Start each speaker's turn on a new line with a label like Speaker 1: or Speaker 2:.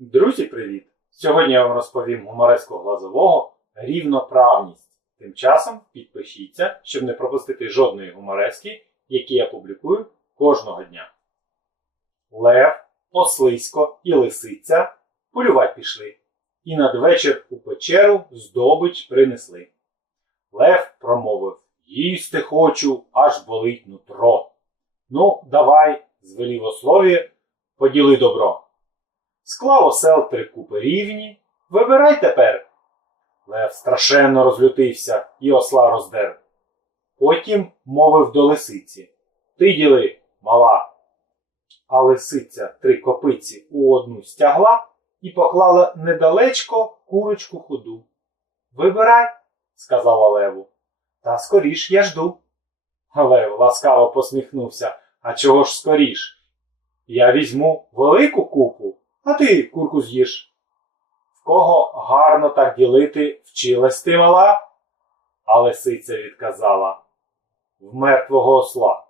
Speaker 1: Друзі, привіт! Сьогодні я вам розповім гумореску глазового рівноправність. Тим часом підпишіться, щоб не пропустити жодної гуморески, які я публікую кожного дня. Лев, ослисько і лисиця полювать пішли, і надвечір у печеру здобич принесли. Лев промовив Їсти хочу, аж болить нутро. Ну, давай, звелів ослові, поділи добро. Склав осел три купи рівні. Вибирай тепер. Лев страшенно розлютився і осла роздер. Потім мовив до лисиці Ти діли, мала. А лисиця три копиці у одну стягла і поклала недалечко курочку худу. Вибирай, сказала Леву. Та скоріш я жду. Лев ласкаво посміхнувся. А чого ж скоріш? Я візьму велику купу, а ти курку з'їш. В кого гарно так ділити вчилась ти мала? А лисиця відказала в мертвого осла.